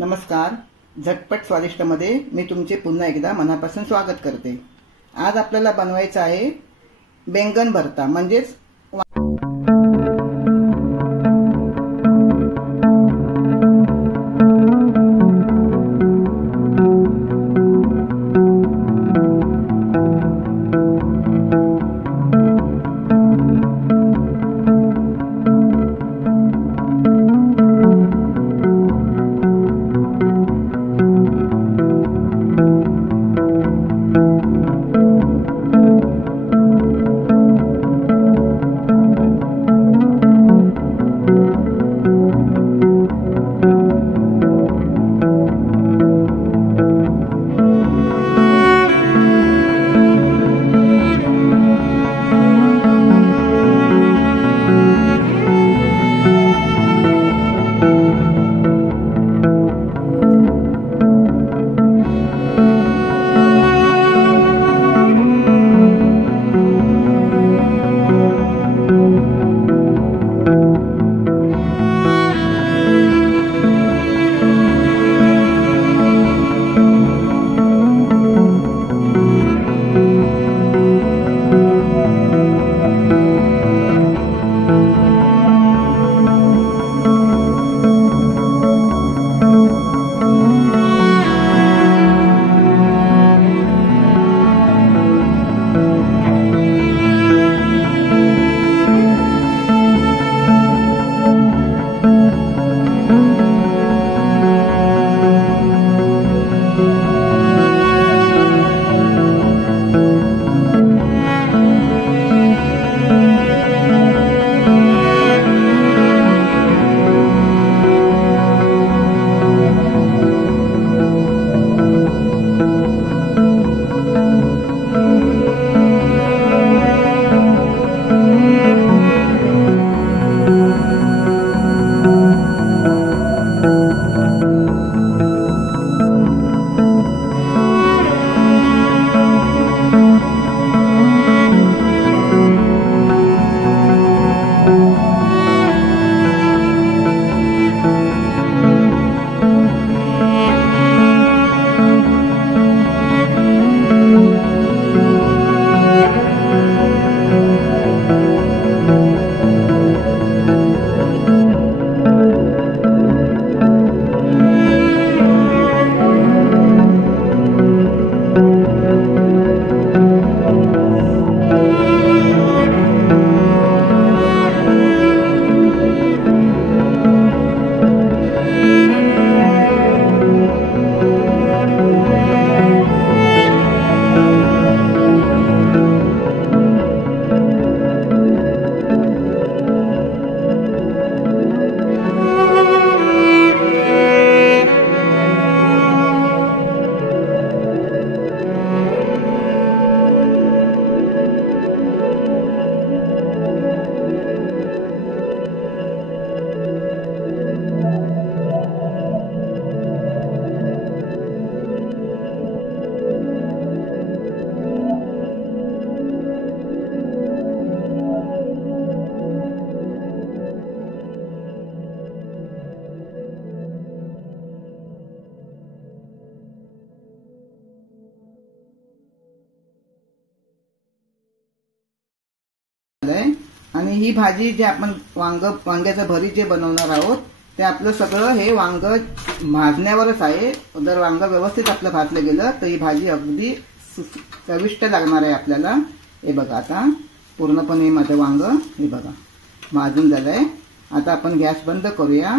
नमस्कार. झटपट स्वादिष्टमध्ये मी तुमचे पुन्हा एकदा मनापासून स्वागत करते. आज आपल्याला बनवायचं आहे बैंगन भरता म्हणजेच आणि ही भाजी जे आपण वांग्याचं भरीत जे बनवणार आहोत ते आपलं सगळं हे वांग भाजण्यावरच आहे. जर वांग व्यवस्थित आपलं भाजलं गेलं तर ही भाजी अगदी चविष्ट लागणार आहे आपल्याला. हे बघा आता पूर्णपणे माझं वांग हे बघा भाजून झालंय. आता आपण गॅस बंद करूया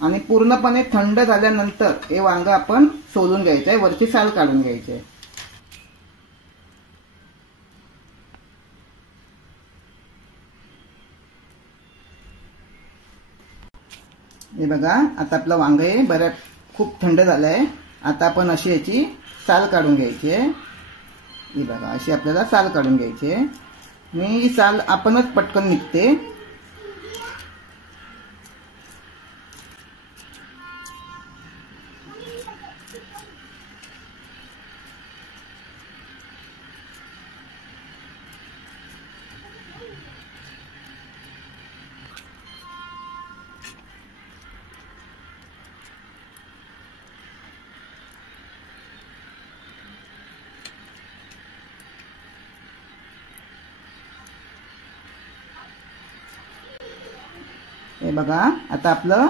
आणि पूर्णपणे थंड झाल्यानंतर हे वांग आपण सोलून घ्यायचं आहे, वरची साल काढून घ्यायची आहे. हे बघा आता आपलं वांग हे खूप थंड झालंय. आता आपण अशी याची साल काढून घ्यायची आहे. हे बघा अशी आपल्याला साल काढून घ्यायची आहे. ही साल आपणच पटकन निघते. बघा आता आपलं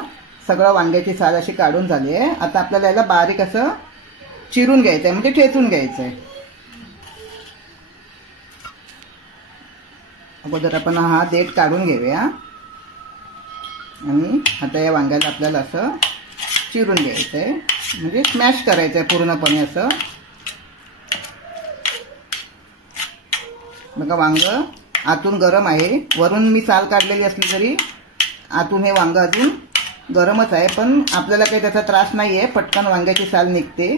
सगळं वांग्याची साल अशी काढून झाली आहे. आता आपल्याला याला बारीक असं चिरून घ्यायचं आहे, म्हणजे ठेचून घ्यायचं आहे. अगोदर आपण हा देठ काढून घेऊया आणि आता या वांग्याला आपल्याला असं चिरून घ्यायचं आहे, म्हणजे स्मॅश करायचं आहे पूर्णपणे असं. बघा वांग आतून गरम आहे, वरून मी साल काढलेली असली तरी आतून हे वांग अजून गरमच आहे, पण आपल्याला काही त्याचा त्रास नाही आहे, पटकन वांग्याची साल निघते.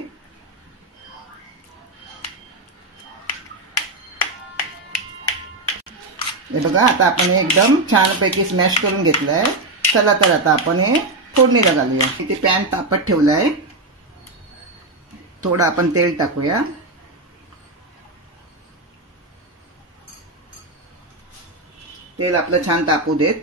हे बघा आता आपण हे एकदम छानपैकी स्मॅश करून घेतलं आहे. चला तर आता आपण हे फोडणीला घालूया. इथे पॅन तापत ठेवला आहे, थोडं आपण तेल टाकूया. तेल आपलं छान तापू देत.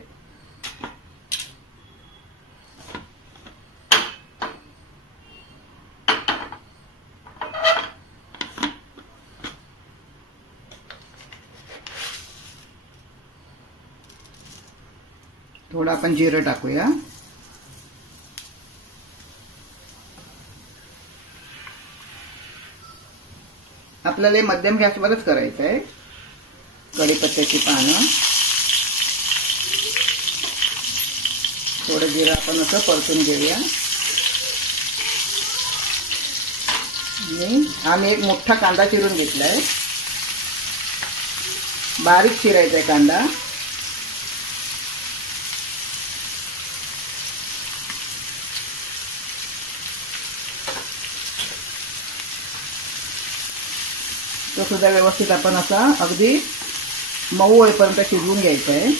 थोडं आपण जिरं टाकूया. आपल्याला हे मध्यम गॅसवरच करायचं आहे. कढीपत्त्याची पानं, थोडं जिरं आपण असं परतून घेऊया. आणि आम्ही एक मोठा कांदा चिरून घेतलाय, बारीक चिरायचा आहे कांदा. तो सुद्धा व्यवस्थित आपण असा अगदी मऊ होईपर्यंत शिजवून घ्यायचा आहे.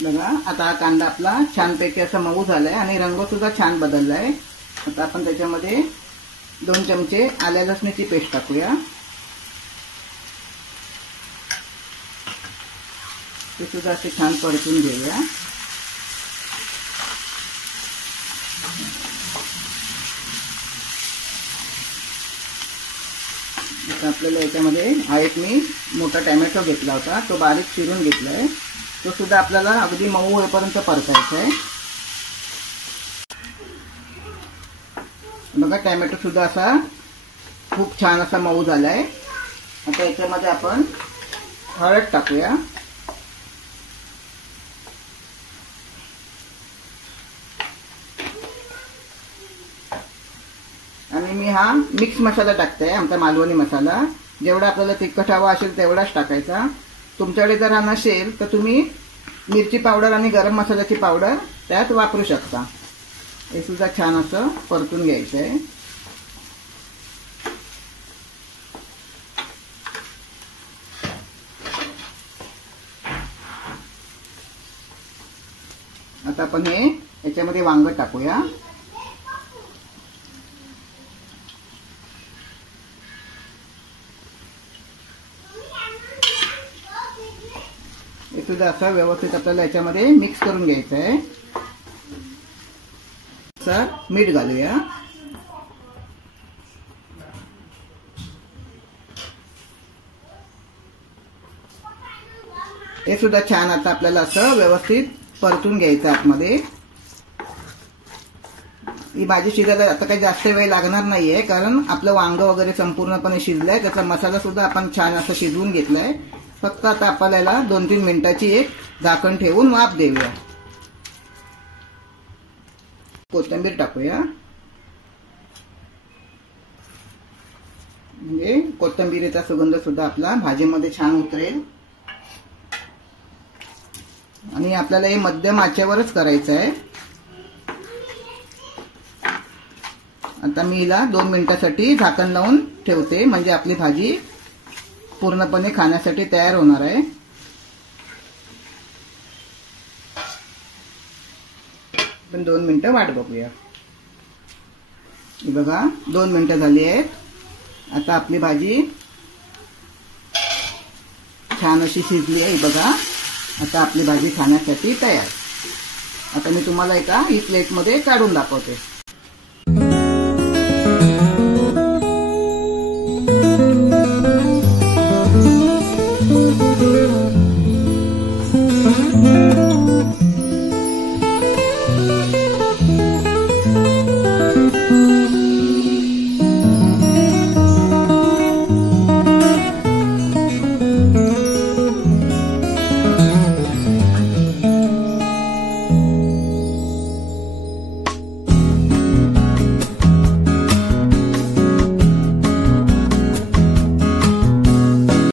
बघा आता हा कांदा आपला छानपैकी असा मऊ झालाय आणि रंग सुद्धा छान बदललाय. आता आपण त्याच्यामध्ये 2 चमचे आल्या लसणीची पेस्ट टाकूया. ते सुद्धा असे छान परतून घेऊया. आता आपल्याला याच्यामध्ये हा एक मी मोठा टोमॅटो घेतला होता, तो बारीक चिरून घेतलाय. तो सुद्धा आपल्याला अगदी मऊ होईपर्यंत परतायचा आहे. बघा टोमॅटो सुद्धा असा खूप छान असा मऊ झालाय. आता याच्यामध्ये आपण हळद टाकूया. आणि मी हा मिक्स मसाला टाकते, आमचा मालवणी मसाला. जेवढा आपल्याला तिखट हवा असेल तेवढाच टाकायचा. तुमच्याकडे जर हा नसेल तर तुम्ही मिरची पावडर आणि गरम मसाल्याची पावडर त्यात वापरू शकता. हे सुद्धा छान असं परतून घ्यायचं आहे. आता आपण हे याच्यामध्ये वांग टाकूया. हे सुद्धा असं व्यवस्थित आपल्याला याच्यामध्ये मिक्स करून घ्यायचं आहे. सर मीठ घालूया. हे सुद्धा छान आता आपल्याला असं व्यवस्थित परतून घ्यायचं आतमध्ये. ही भाजी शिजायला आता काही जास्त वेळ लागणार नाहीये, कारण आपलं वांग वगैरे संपूर्णपणे शिजलंय. त्याचा मसाला सुद्धा आपण छान असं शिजवून घेतलाय. फक्त आता आपल्याला 2-3 मिनिटाची एक झाकण ठेवून वाफ देऊया. कोथिंबीर टाकूया, म्हणजे कोथिंबीरीचा सुगंध सुद्धा आपला भाजीमध्ये छान उतरेल. आणि आपल्याला हे मध्यम आचेवरच करायचं आहे. आता मी हिला 2 मिनिटासाठी झाकण लावून ठेवते, म्हणजे आपली भाजी पूर्णपणे खाण्यासाठी तयार होणार आहे. पण 2 मिनिटं वाट बघूया. बघा 2 मिनिटं झाली आहेत. आता आपली भाजी छान अशी शिजली आहे. बघा आता आपली भाजी खाण्यासाठी तयार. आता मी तुम्हाला एका ही प्लेटमध्ये काढून दाखवते.